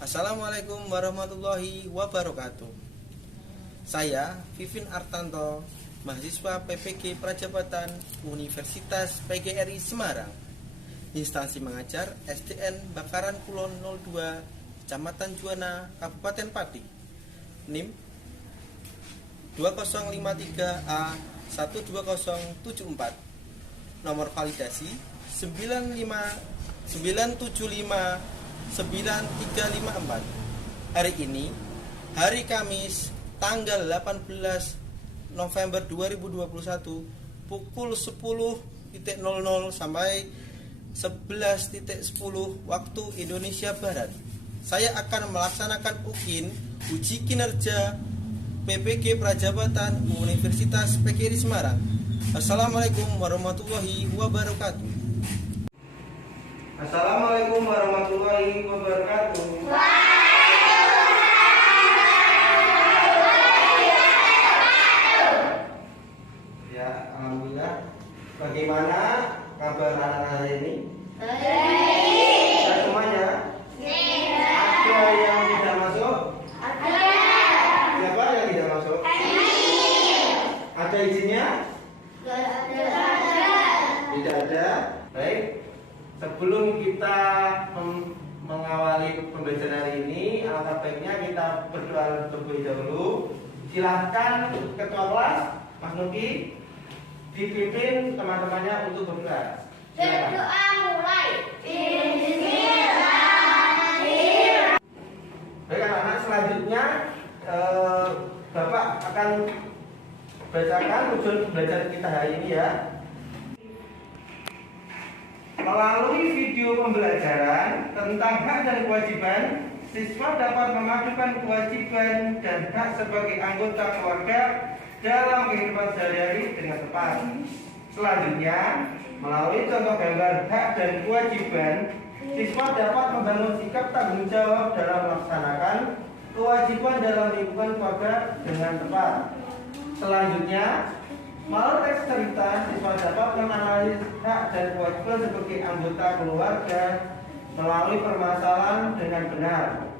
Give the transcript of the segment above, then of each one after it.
Assalamualaikum warahmatullahi wabarakatuh. Saya Vivin Artanto, mahasiswa PPG Prajabatan Universitas PGRI Semarang. Instansi mengajar SDN Bakaran Kulon 02, Kecamatan Juwana, Kabupaten Pati. NIM 2053A 12074. Nomor validasi 9759759 Hari ini, hari Kamis, tanggal 18 November 2021, pukul 10.00 sampai 11.10 waktu Indonesia Barat. Saya akan melaksanakan uji kinerja PPG Prajabatan Universitas PGRI Semarang. Assalamualaikum warahmatullahi wabarakatuh. Assalamualaikum warahmatullahi wabarakatuh. Ya, alhamdulillah. Bagaimana kabar anak-anak hari ini? Baik. Semuanya? Ada yang tidak masuk? Ada. Siapa yang tidak masuk? Ada izinnya? Tidak ada. Baik. Sebelum kita mengawali pembelajaran hari ini, alangkah baiknya kita berdoa terlebih dahulu. Silahkan Ketua Kelas, Mas Nuki, dipimpin teman-temannya untuk berdoa. Berdoa mulai. Bismillahirrahmanirrahim. Baik anak-anak, selanjutnya Bapak akan bacakan tujuan pembelajaran kita hari ini ya. Melalui video pembelajaran tentang hak dan kewajiban, siswa dapat memadukan kewajiban dan hak sebagai anggota keluarga dalam kehidupan sehari-hari dengan tepat. Selanjutnya, melalui contoh gambar hak dan kewajiban, siswa dapat membangun sikap tanggung jawab dalam melaksanakan kewajiban dalam lingkungan keluarga dengan tepat. Selanjutnya, melalui teks cerita, siswa dapat menganalisis hak dan kewajiban sebagai anggota keluarga melalui permasalahan dengan benar.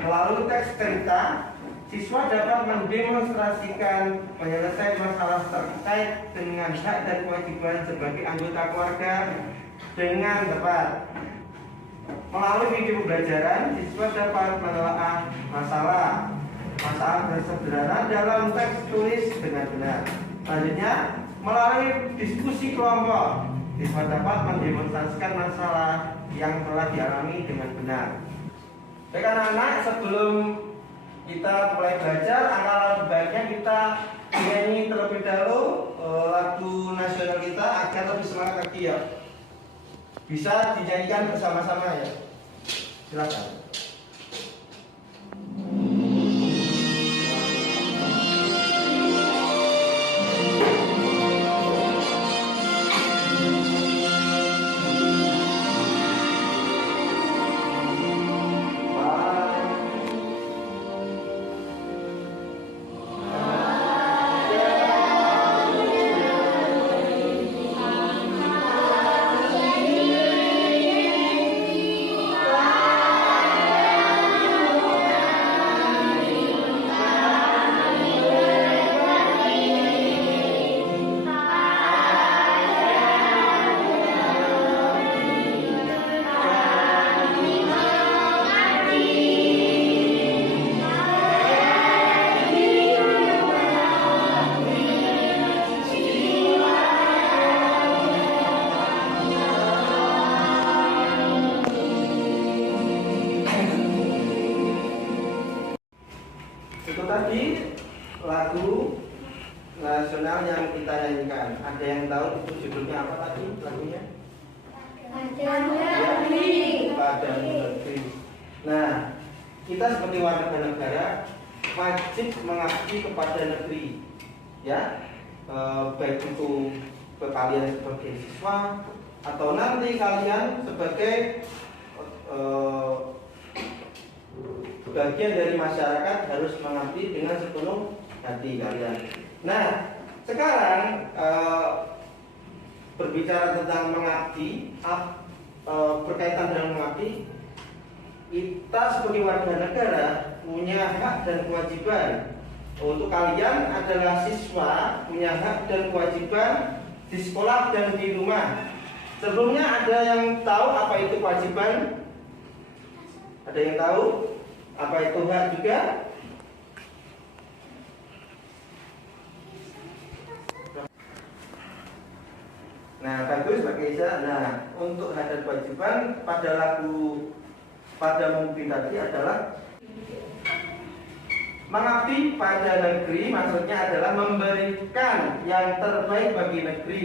Melalui teks cerita, siswa dapat mendemonstrasikan penyelesaian masalah terkait dengan hak dan kewajiban sebagai anggota keluarga dengan tepat. Melalui video pembelajaran, siswa dapat menelaah masalah sederhana dalam teks tulis dengan benar. Selanjutnya, melalui diskusi kelompok, siswa dapat mendemonstrasikan masalah yang telah dialami dengan benar. Baik anak-anak, sebelum kita mulai belajar, alangkah baiknya kita nyanyi terlebih dahulu lagu nasional kita agar lebih semangat lagi ya. Bisa dinyanyikan bersama-sama ya. Silakan. Itu tadi lagu nasional yang kita nyanyikan. Ada yang tahu itu judulnya apa tadi lagunya? Padamu Negeri. Nah, kita sebagai warga negara wajib mengabdi kepada negeri, ya, baik itu ke kalian sebagai siswa atau nanti kalian sebagai bagian dari masyarakat harus mengabdi dengan sepenuh hati kalian. Nah, sekarang berbicara tentang mengabdi, berkaitan dengan mengabdi, kita sebagai warga negara punya hak dan kewajiban. Untuk kalian adalah siswa, punya hak dan kewajiban di sekolah dan di rumah. Sebelumnya ada yang tahu apa itu kewajiban? Ada yang tahu apa itu hak juga? Nah, bagus Pak Keisa. Nah, untuk hak dan kewajiban pada lagu pada mungkin tadi adalah mengabdi pada negeri, maksudnya adalah memberikan yang terbaik bagi negeri.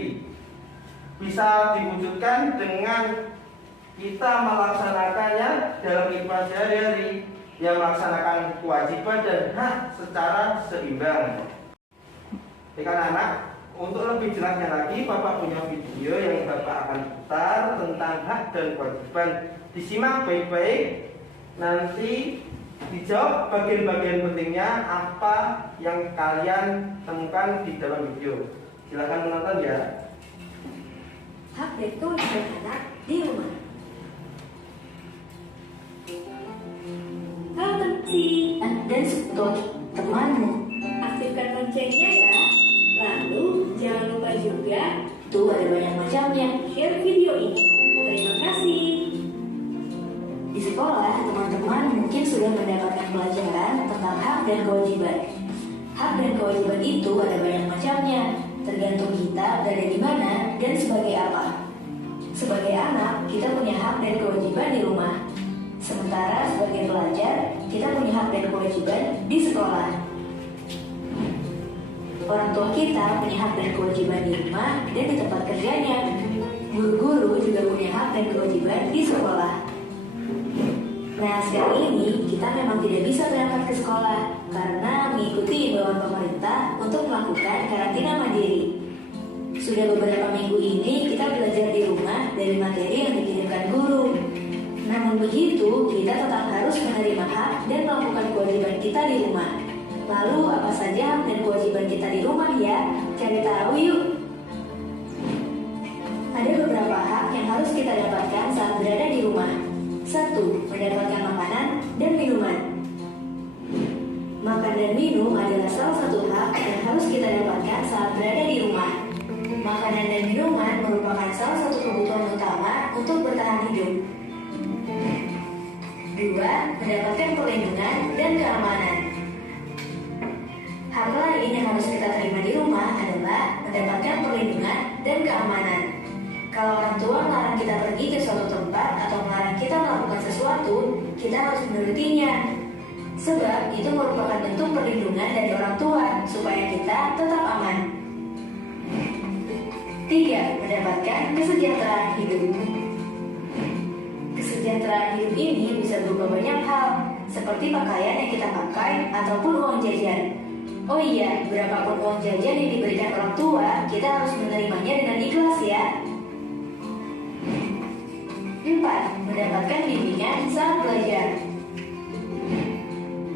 Bisa diwujudkan dengan kita melaksanakannya dalam kehidupan sehari-hari, yang melaksanakan kewajiban dan hak secara seimbang. Anak-anak, untuk lebih jelasnya lagi, Bapak punya video yang Bapak akan putar tentang hak dan kewajiban. Disimak baik-baik, nanti dijawab bagian-bagian pentingnya apa yang kalian temukan di dalam video. Silakan menonton ya. Hak dan kewajiban anak di rumah. Halo Temsi dan Subtot, temanmu. Aktifkan loncengnya ya. Lalu jangan lupa juga, tuh ada banyak macamnya, share video ini. Terima kasih. Di sekolah, teman-teman mungkin sudah mendapatkan pelajaran tentang hak dan kewajiban. Hak dan kewajiban itu ada banyak macamnya, tergantung kita berada di mana dan sebagai apa. Sebagai anak, kita punya hak dan kewajiban di rumah. Sementara sebagai pelajar, kita punya hak dan kewajiban di sekolah. Orang tua kita punya hak dan kewajiban di rumah dan di tempat kerjanya. Guru-guru juga punya hak dan kewajiban di sekolah. Nah, sekarang ini kita memang tidak bisa berangkat ke sekolah karena mengikuti imbauan pemerintah untuk melakukan karantina mandiri. Sudah beberapa minggu ini kita belajar di rumah dari materi yang dikirimkan guru. Namun begitu, kita tetap harus menerima hak dan melakukan kewajiban kita di rumah. Lalu apa saja hak dan kewajiban kita di rumah ya? Cari tahu yuk. Ada beberapa hak yang harus kita dapatkan saat berada di rumah. 1. Mendapatkan makanan dan minuman. Makan dan minum adalah salah satu hak yang harus kita dapatkan saat berada di rumah. Makanan dan minuman merupakan salah satu kebutuhan utama untuk bertahan hidup. 2. Mendapatkan perlindungan dan keamanan. Hak lain yang harus kita terima di rumah adalah mendapatkan perlindungan dan keamanan. Kalau orang tua melarang kita pergi ke suatu tempat atau melarang kita melakukan sesuatu, kita harus menurutinya. Sebab itu merupakan bentuk perlindungan dari orang tua supaya kita tetap aman. 3. Mendapatkan kesejahteraan hidup. Kesejahteraan hidup ini bisa berupa banyak hal, seperti pakaian yang kita pakai ataupun uang jajan. Oh iya, berapapun uang jajan yang diberikan orang tua, kita harus menerimanya dengan ikhlas ya. 4. Mendapatkan bimbingan saat belajar.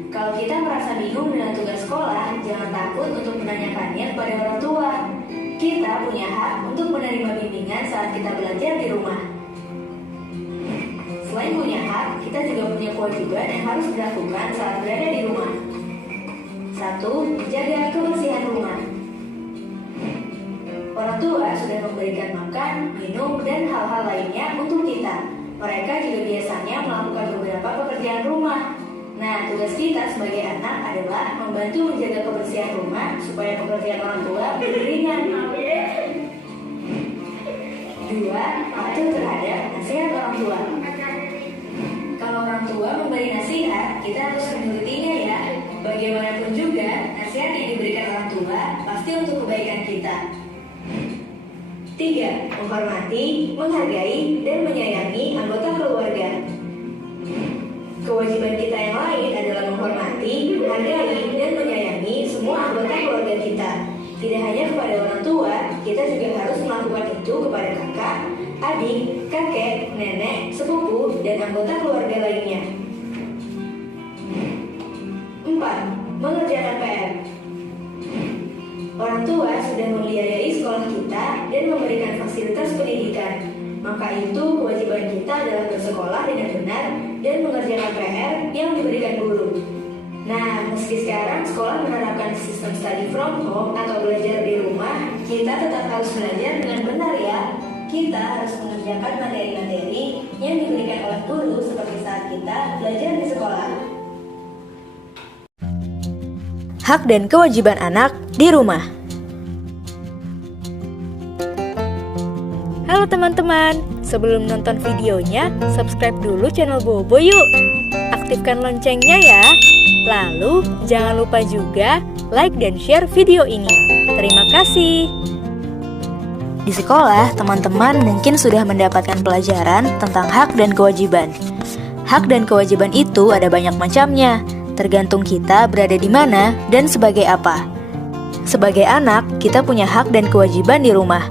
Kalau kita merasa bingung dengan tugas sekolah, jangan takut untuk menanyakannya kepada orang tua. Kita punya hak untuk menerima bimbingan saat kita belajar di rumah. Selain punya hak, kita juga punya kewajiban yang harus dilakukan saat berada di rumah. 1. Menjaga kebersihan rumah. Orang tua sudah memberikan makan, minum, dan hal-hal lainnya untuk kita. Mereka juga biasanya melakukan beberapa pekerjaan rumah. Nah, tugas kita sebagai anak adalah membantu menjaga kebersihan rumah supaya pekerjaan orang tua lebih ringan. 2. Patuh terhadap nasihat orang tua. Kalau orang tua memberi nasihat, kita harus menurutinya ya. Bagaimanapun juga, nasihat yang diberikan orang tua pasti untuk kebaikan kita. 3. Menghormati, menghargai, dan menyayangi anggota keluarga. Kewajiban kita yang lain adalah menghormati, menghargai, dan menyayangi semua anggota keluarga kita. Tidak hanya kepada orang tua, kita juga harus melakukan itu kepada kakak, adik, kakek, nenek, sepupu, dan anggota keluarga lainnya. 4. Mengerjakan PR. Orang tua sudah membiayai sekolah kita dan memberikan fasilitas pendidikan. Maka itu kewajiban kita adalah bersekolah dengan benar dan mengerjakan meski sekarang sekolah menerapkan sistem study from home atau belajar di rumah, kita tetap harus belajar dengan benar ya. Kita harus mengerjakan materi-materi yang diberikan oleh guru seperti saat kita belajar di sekolah. Hak dan kewajiban anak di rumah. Halo teman-teman, sebelum nonton videonya, subscribe dulu channel Bobo yuk. Aktifkan loncengnya ya. Lalu, jangan lupa juga like dan share video ini. Terima kasih. Di sekolah, teman-teman mungkin sudah mendapatkan pelajaran tentang hak dan kewajiban. Hak dan kewajiban itu ada banyak macamnya, tergantung kita berada di mana dan sebagai apa. Sebagai anak, kita punya hak dan kewajiban di rumah.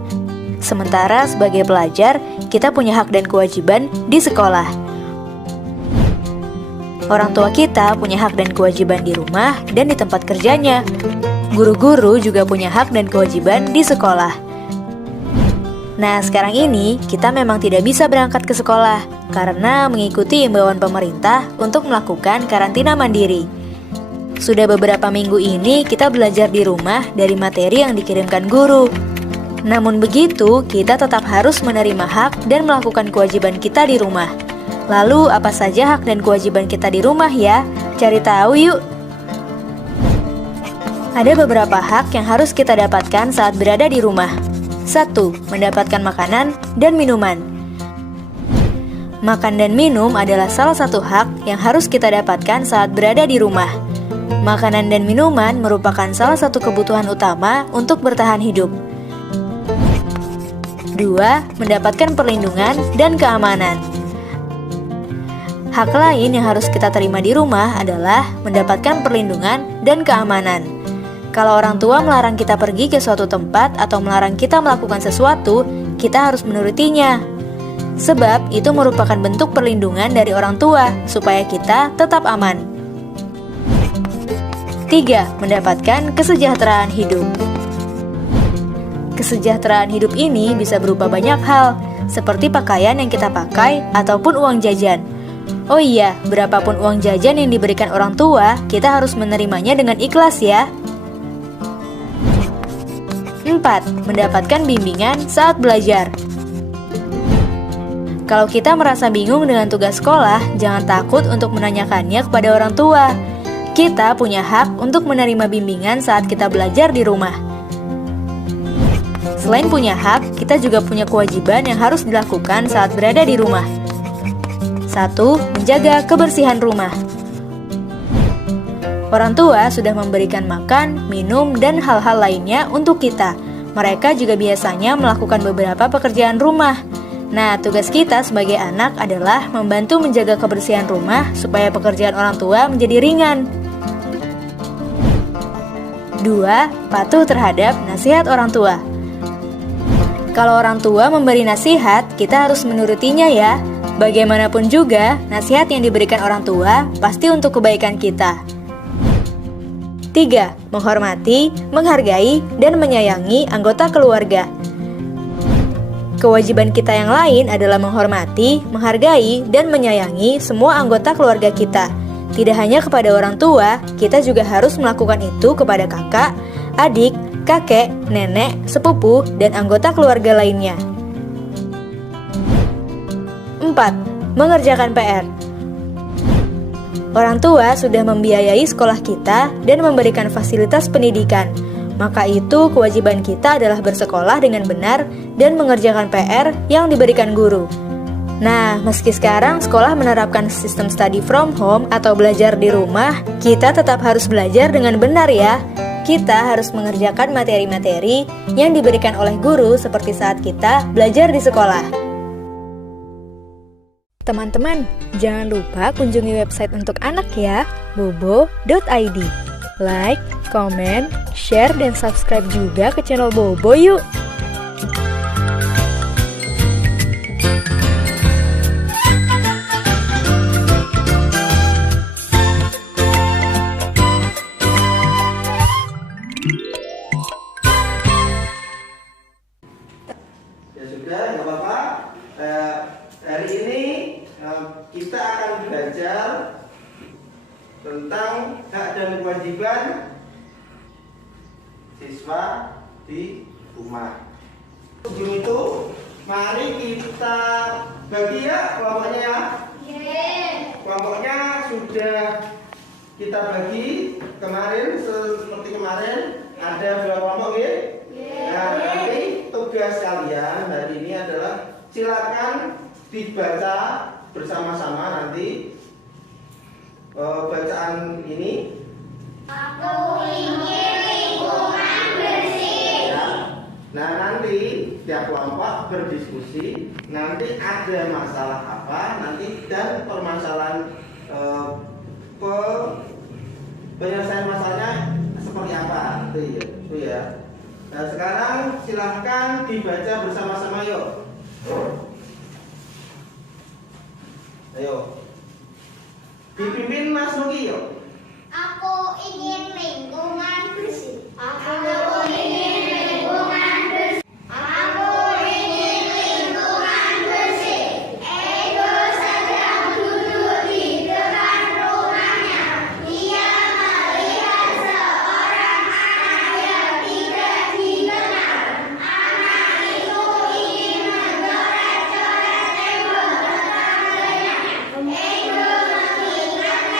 Sementara sebagai pelajar, kita punya hak dan kewajiban di sekolah. Orang tua kita punya hak dan kewajiban di rumah dan di tempat kerjanya. Guru-guru juga punya hak dan kewajiban di sekolah. Nah, sekarang ini kita memang tidak bisa berangkat ke sekolah karena mengikuti imbauan pemerintah untuk melakukan karantina mandiri. Sudah beberapa minggu ini kita belajar di rumah dari materi yang dikirimkan guru. Namun begitu, kita tetap harus menerima hak dan melakukan kewajiban kita di rumah. Lalu, apa saja hak dan kewajiban kita di rumah ya? Cari tahu yuk! Ada beberapa hak yang harus kita dapatkan saat berada di rumah. 1. Mendapatkan makanan dan minuman. Makan dan minum adalah salah satu hak yang harus kita dapatkan saat berada di rumah. Makanan dan minuman merupakan salah satu kebutuhan utama untuk bertahan hidup. 2. Mendapatkan perlindungan dan keamanan. Hak lain yang harus kita terima di rumah adalah mendapatkan perlindungan dan keamanan. Kalau orang tua melarang kita pergi ke suatu tempat atau melarang kita melakukan sesuatu, kita harus menurutinya. Sebab itu merupakan bentuk perlindungan dari orang tua supaya kita tetap aman. 3. Mendapatkan kesejahteraan hidup. Kesejahteraan hidup ini bisa berupa banyak hal, seperti pakaian yang kita pakai ataupun uang jajan. Oh iya, berapapun uang jajan yang diberikan orang tua, kita harus menerimanya dengan ikhlas ya. 4. Mendapatkan bimbingan saat belajar. Kalau kita merasa bingung dengan tugas sekolah, jangan takut untuk menanyakannya kepada orang tua. Kita punya hak untuk menerima bimbingan saat kita belajar di rumah. Selain punya hak, kita juga punya kewajiban yang harus dilakukan saat berada di rumah. 1. Menjaga kebersihan rumah. Orang tua sudah memberikan makan, minum, dan hal-hal lainnya untuk kita. Mereka juga biasanya melakukan beberapa pekerjaan rumah. Nah, tugas kita sebagai anak adalah membantu menjaga kebersihan rumah supaya pekerjaan orang tua menjadi ringan. 2. Patuh terhadap nasihat orang tua. Kalau orang tua memberi nasihat, kita harus menurutinya ya. Bagaimanapun juga, nasihat yang diberikan orang tua pasti untuk kebaikan kita. 3. Menghormati, menghargai, dan menyayangi anggota keluarga. Kewajiban kita yang lain adalah menghormati, menghargai, dan menyayangi semua anggota keluarga kita. Tidak hanya kepada orang tua, kita juga harus melakukan itu kepada kakak, adik, kakek, nenek, sepupu, dan anggota keluarga lainnya. 4. Mengerjakan PR. Orang tua sudah membiayai sekolah kita dan memberikan fasilitas pendidikan. Maka itu kewajiban kita adalah bersekolah dengan benar dan mengerjakan PR yang diberikan guru. Nah, meski sekarang sekolah menerapkan sistem study from home atau belajar di rumah, kita tetap harus belajar dengan benar ya. Kita harus mengerjakan materi-materi yang diberikan oleh guru seperti saat kita belajar di sekolah. Teman-teman, jangan lupa kunjungi website untuk anak ya, bobo.id. Like, komen, share, dan subscribe juga ke channel Bobo yuk! Ya sudah, nggak apa-apa. Hari ini kita akan belajar tentang hak dan kewajiban siswa di rumah. Sebelum itu, mari kita bagi ya kelompoknya ya. Kelompoknya sudah kita bagi kemarin, seperti kemarin ada 2 kelompok ya. Nah, nanti tugas kalian hari ini adalah silakan dibaca bersama-sama nanti bacaan ini. Aku ingin lingkungan bersih. Ya. Nah, nanti tiap kelompok berdiskusi. Nanti ada masalah apa nanti dan permasalahan penyelesaian masalahnya seperti apa itu ya. Nah, sekarang silahkan dibaca bersama-sama yuk. Ayo. Dipimpin Mas Nuki yuk. Aku ingin lingkungan bersih. Aku ingin lingkungan bersih. Aku ingin lingkungan bersih. Ego sedang duduk di depan rumahnya. Dia melihat seorang anak yang tidak dikenal. Anak itu ingin mencoret-coret tembok tetangganya. Ego mengingatkan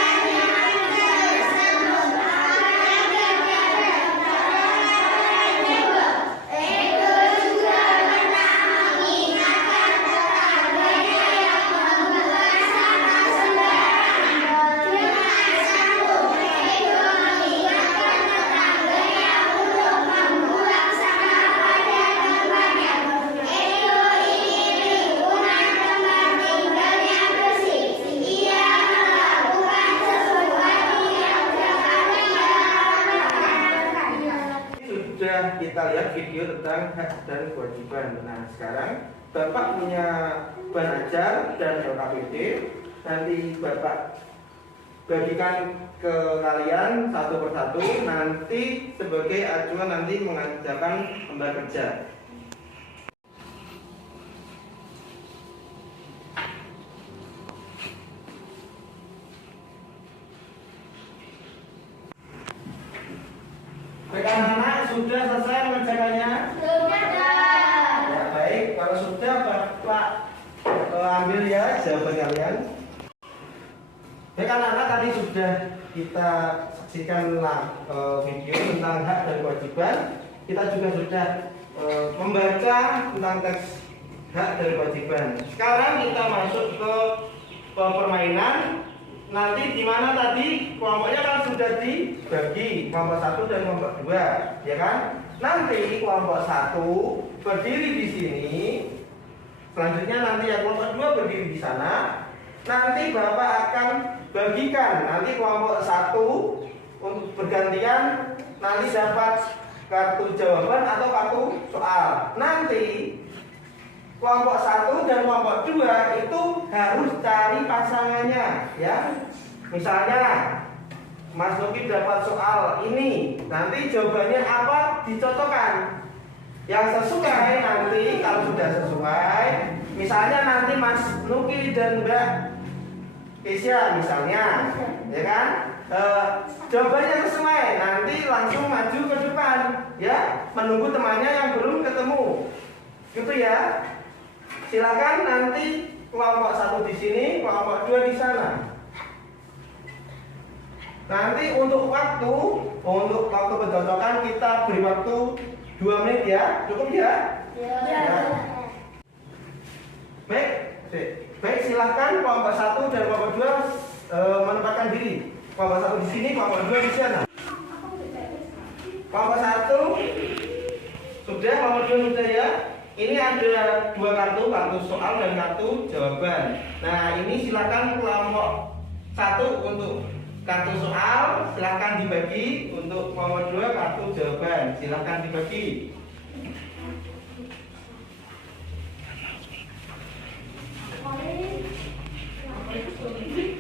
Sudah kita lihat video tentang hak dan kewajiban. Nah, sekarang Bapak punya ban ajar dan LKPD. Nanti Bapak bagikan ke kalian satu persatu. Nanti sebagai acuan nanti mengajarkan lembar kerja. Anak-anak sudah selesai mengerjakannya? Ya, baik, kalau sudah Bapak ambil ya jawaban kalian. Baik anak-anak, tadi sudah kita saksikan video tentang hak dan kewajiban. Kita juga sudah membaca tentang teks hak dan kewajiban. Sekarang kita masuk ke permainan. Nanti di mana tadi kelompoknya kan sudah dibagi kelompok 1 dan kelompok 2, ya kan? Nanti kelompok 1 berdiri di sini. Selanjutnya nanti yang kelompok 2 berdiri di sana. Nanti Bapak akan bagikan nanti kelompok 1 untuk bergantian nanti dapat kartu jawaban atau kartu soal. Nanti kelompok 1 dan kelompok 2 itu harus cari pasangannya ya. Misalnya Mas Nuki dapat soal ini, nanti jawabannya apa dicocokkan. Yang sesuai nanti kalau sudah sesuai, misalnya nanti Mas Nuki dan Mbak Kesia misalnya, ya kan? Jawabannya sesuai, nanti langsung maju ke depan ya, menunggu temannya yang belum ketemu. Gitu ya. Silakan nanti kelompok 1 di sini, kelompok 2 di sana. Nanti untuk waktu pencocokan kita beri waktu 2 menit ya, cukup ya? Ya. Baik, silakan kelompok 1 dan kelompok 2 menempatkan diri. Kelompok 1 di sini, kelompok 2 di sana. Kelompok 1 sudah, kelompok 2 sudah ya. Ini ada 2 kartu soal dan kartu jawaban. Nah, ini silakan kelompok 1 untuk kartu soal, silakan dibagi. Untuk kelompok 2 kartu jawaban, silakan dibagi.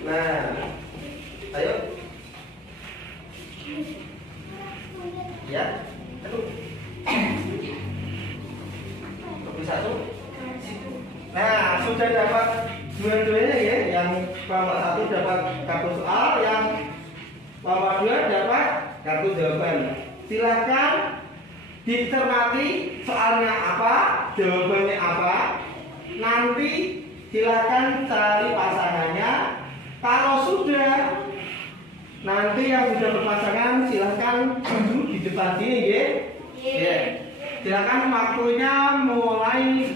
Nah, ayo. Ya, aduh. Satu. Nah, sudah dapat dua-duanya ya. Yang kelompok 1 dapat kartu soal, yang Kelompok 2 dapat kartu jawaban. Silakan dicermati soalnya apa, jawabannya apa. Nanti silakan cari pasangannya. Kalau sudah, nanti yang sudah berpasangan silakan duduk di depan sini, ya. Yeah. Silakan waktunya mulai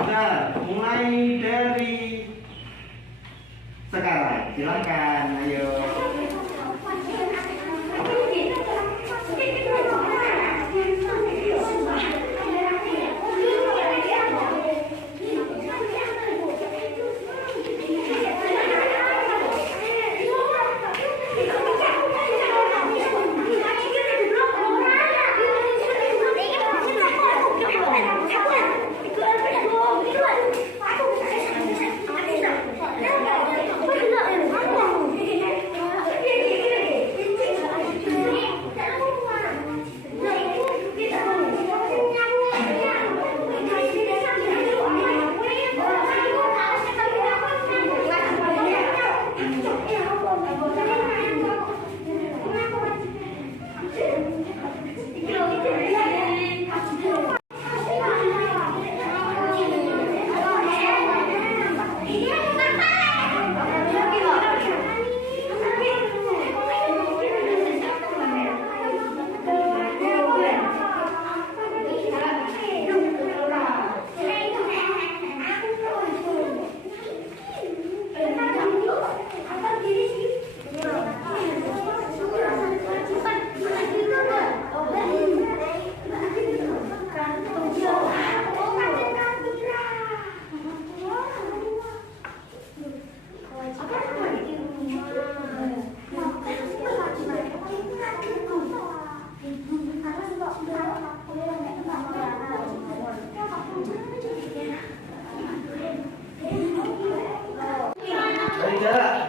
dari sekarang. Silakan, ayo.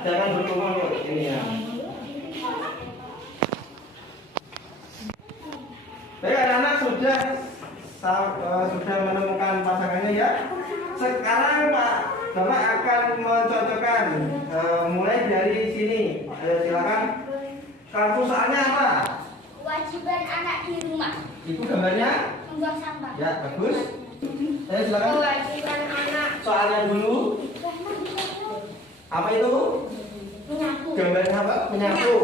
Jangan berkerumun yuk, ini ya. Baik, anak-anak sudah menemukan pasangannya ya. Sekarang Bapak akan mencocokkan mulai dari sini. Ayo silakan. Kartu soalnya apa? Kewajiban anak di rumah. Itu gambarnya? Membuang sampah. Ya, bagus. Ayo silakan. Kewajiban anak Soalnya dulu. Apa itu? menyapu. Gambarnya apa? Menyapu.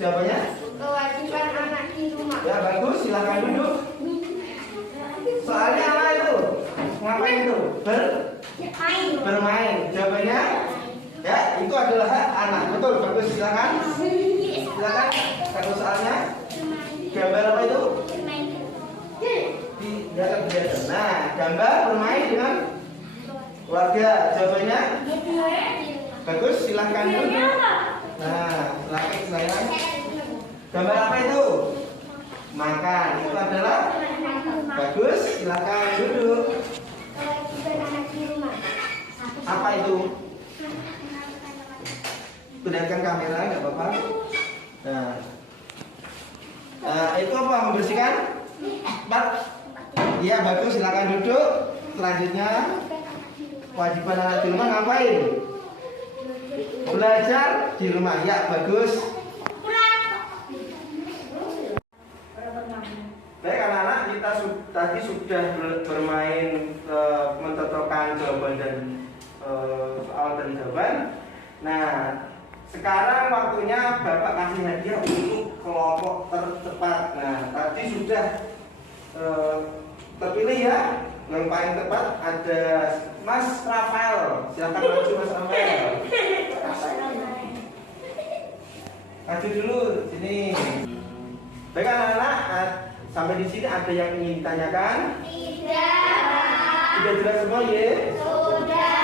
Jawabannya? Kewajiban anak di rumah. Ya, bagus. Silakan duduk. Soalnya apa itu? Ngapain itu? Bermain. Jawabannya? Ya, itu adalah hak anak. Betul, bagus. Silakan. Silakan. Kartu soalnya. Gambar apa itu? Tidak biasa. Nah, gambar bermain dengan keluarga. Jawabannya? Bagus. Silakan duduk. Nah, silakan. Gambar apa itu? Makan. Itu adalah bagus. Silakan duduk. Kewajiban anak di rumah. Apa itu? Perlihatkan kamera, nggak apa-apa. Nah, itu apa? Membersihkan? Iya, bagus. Silakan duduk. Selanjutnya, kewajiban anak di rumah ngapain? Belajar di rumah. Ya, bagus. Baik anak-anak, kita tadi sudah bermain mencocokkan jawaban dan soal dan jawaban. Nah, sekarang waktunya Bapak kasih hadiah untuk kelompok tercepat. Nah, tadi sudah terpilih ya. Yang paling tepat ada Mas Rafael. Silakan maju Mas Rafael. Maju dulu sini. Baik anak-anak, sampai di sini ada yang ingin ditanyakan? Tidak. Sudah jelas semua ya? Sudah.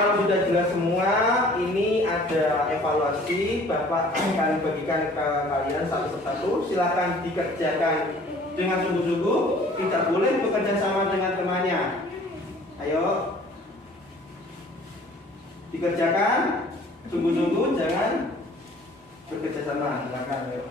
Kalau sudah jelas semua, ini ada evaluasi. Bapak akan bagikan ke kalian satu persatu. Silakan dikerjakan dengan sungguh-sungguh. Tidak boleh bekerja sama dengan temannya. Ayo, dikerjakan sungguh-sungguh, jangan bekerja sama. Silakan. Ayo.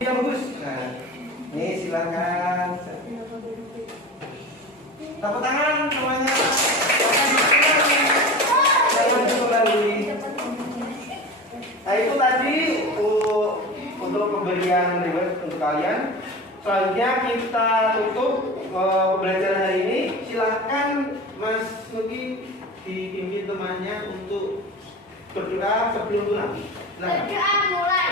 Ya bagus. Nah, ini silakan. Tepuk tangan semuanya. Jangan kembali. Nah itu tadi untuk pemberian reward untuk kalian. Selanjutnya kita tutup pembelajaran hari ini. Silahkan Mas Nugi dipimpin temannya untuk berdoa sebelum pulang. Silahkan. Berdoa mulai.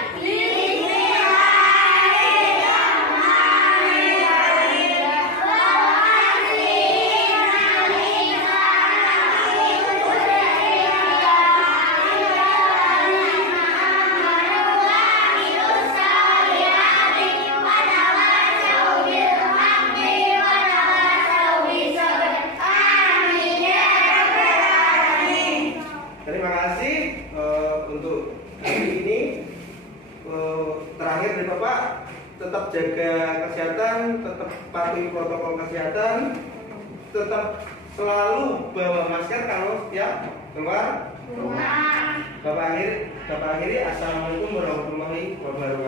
Terima kasih untuk hari ini. Terakhir dari Bapak, tetap jaga kesehatan, tetap patuhi protokol kesehatan, tetap selalu bawa masker kalau setiap keluar rumah. Bapak akhiri, assalamualaikum warahmatullahi wabarakatuh.